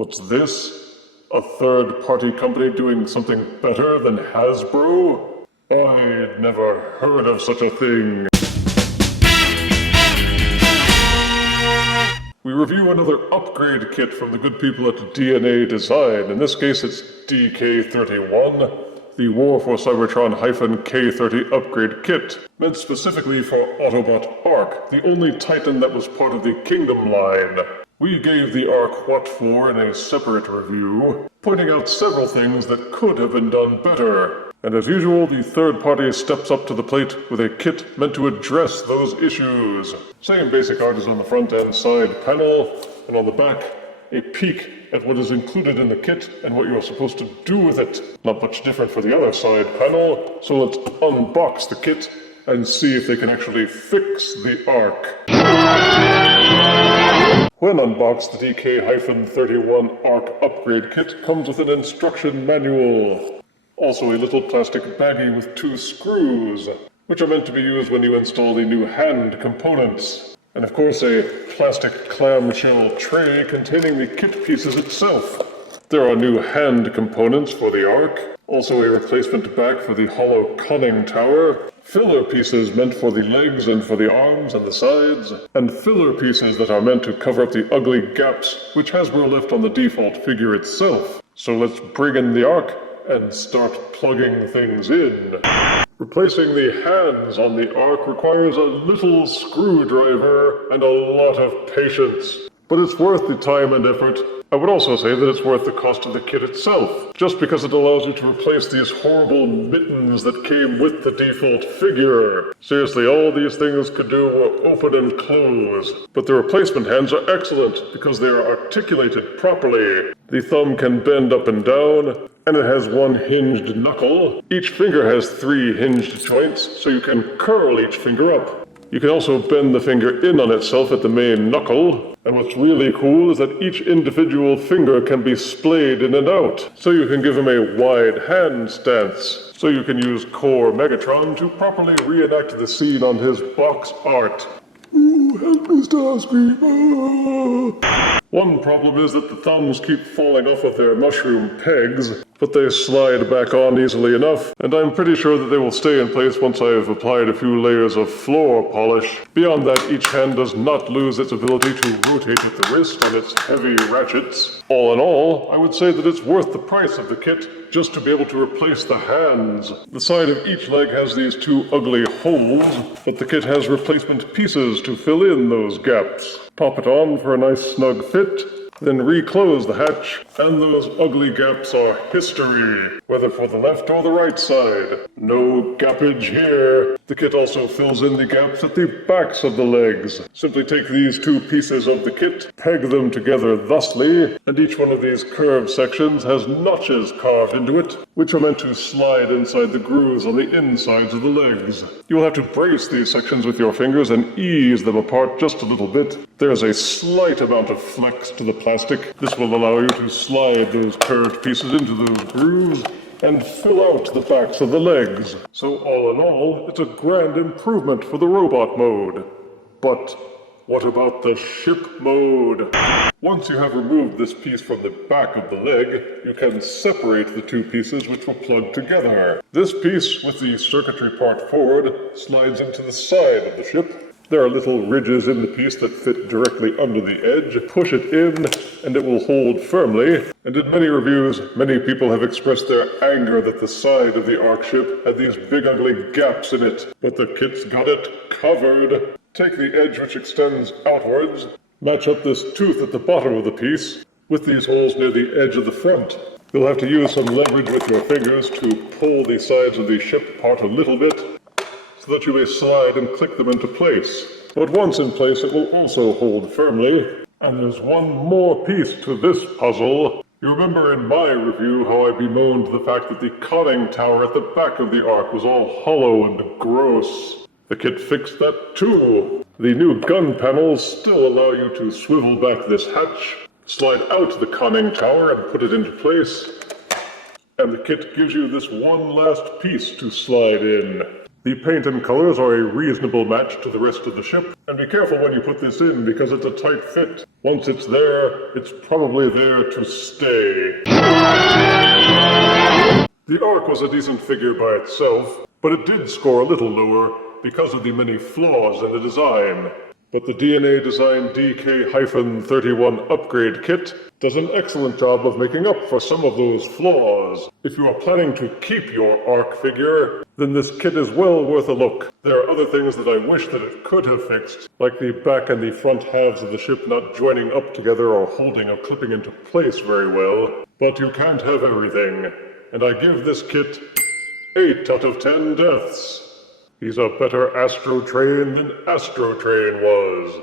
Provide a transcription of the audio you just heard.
What's this? A third-party company doing something better than Hasbro? I'd never heard of such a thing. We review another upgrade kit from the good people at DNA Design. In this case, it's DK-31, the War for Cybertron-K30 upgrade kit, meant specifically for Autobot Ark, the only Titan that was part of the Kingdom line. We gave the Ark what for in a separate review, pointing out several things that could have been done better. And as usual, the third party steps up to the plate with a kit meant to address those issues. Same basic art as on the front and side panel, and on the back, a peek at what is included in the kit and what you're supposed to do with it. Not much different for the other side panel, so let's unbox the kit and see if they can actually fix the Ark. When unboxed, the DK-31 Ark upgrade kit comes with an instruction manual. Also a little plastic baggie with 2 screws, which are meant to be used when you install the new hand components. And of course a plastic clamshell tray containing the kit pieces itself. There are new hand components for the Ark, also a replacement back for the hollow conning tower, filler pieces meant for the legs and for the arms and the sides, and filler pieces that are meant to cover up the ugly gaps which Hasbro left on the default figure itself. So let's bring in the Ark and start plugging things in. Replacing the hands on the Ark requires a little screwdriver and a lot of patience. But it's worth the time and effort. I would also say that it's worth the cost of the kit itself, just because it allows you to replace these horrible mittens that came with the default figure. Seriously, all these things could do were open and close. But the replacement hands are excellent because they are articulated properly. The thumb can bend up and down, and it has 1 hinged knuckle. Each finger has 3 hinged joints, so you can curl each finger up. You can also bend the finger in on itself at the main knuckle, and what's really cool is that each individual finger can be splayed in and out, so you can give him a wide hand stance, so you can use Core Megatron to properly reenact the scene on his box art. Ooh, help me, Starscream! Ah. One problem is that the thumbs keep falling off of their mushroom pegs, but they slide back on easily enough, and I'm pretty sure that they will stay in place once I've applied a few layers of floor polish. Beyond that, each hand does not lose its ability to rotate at the wrist on its heavy ratchets. All in all, I would say that it's worth the price of the kit just to be able to replace the hands. The side of each leg has these 2 ugly holes, but the kit has replacement pieces to fill in those gaps. Pop it on for a nice snug fit, then reclose the hatch, and those ugly gaps are history, whether for the left or the right side. No gappage here. The kit also fills in the gaps at the backs of the legs. Simply take these 2 pieces of the kit, peg them together thusly, and each one of these curved sections has notches carved into it, which are meant to slide inside the grooves on the insides of the legs. You will have to brace these sections with your fingers and ease them apart just a little bit. There's a slight amount of flex to the plastic. This will allow you to slide those curved pieces into those grooves and fill out the backs of the legs. So all in all, it's a grand improvement for the robot mode. But what about the ship mode? Once you have removed this piece from the back of the leg, you can separate the 2 pieces which will plug together. This piece, with the circuitry part forward, slides into the side of the ship. There are little ridges in the piece that fit directly under the edge. Push it in, and it will hold firmly. And in many reviews, many people have expressed their anger that the side of the Ark ship had these big ugly gaps in it. But the kit's got it covered. Take the edge which extends outwards, match up this tooth at the bottom of the piece with these holes near the edge of the front. You'll have to use some leverage with your fingers to pull the sides of the ship apart a little bit, so that you may slide and click them into place. But once in place, it will also hold firmly. And there's one more piece to this puzzle. You remember in my review how I bemoaned the fact that the conning tower at the back of the Ark was all hollow and gross. The kit fixed that too. The new gun panels still allow you to swivel back this hatch, slide out the conning tower and put it into place. And the kit gives you this one last piece to slide in. The paint and colors are a reasonable match to the rest of the ship, and be careful when you put this in because it's a tight fit. Once it's there, it's probably there to stay. The Ark was a decent figure by itself, but it did score a little lower because of the many flaws in the design. But the DNA Design DK-31 upgrade kit does an excellent job of making up for some of those flaws. If you are planning to keep your Ark figure, then this kit is well worth a look. There are other things that I wish that it could have fixed, like the back and the front halves of the ship not joining up together or holding or clipping into place very well. But you can't have everything, and I give this kit 8 out of 10 deaths. He's a better Astro Train than Astro Train was.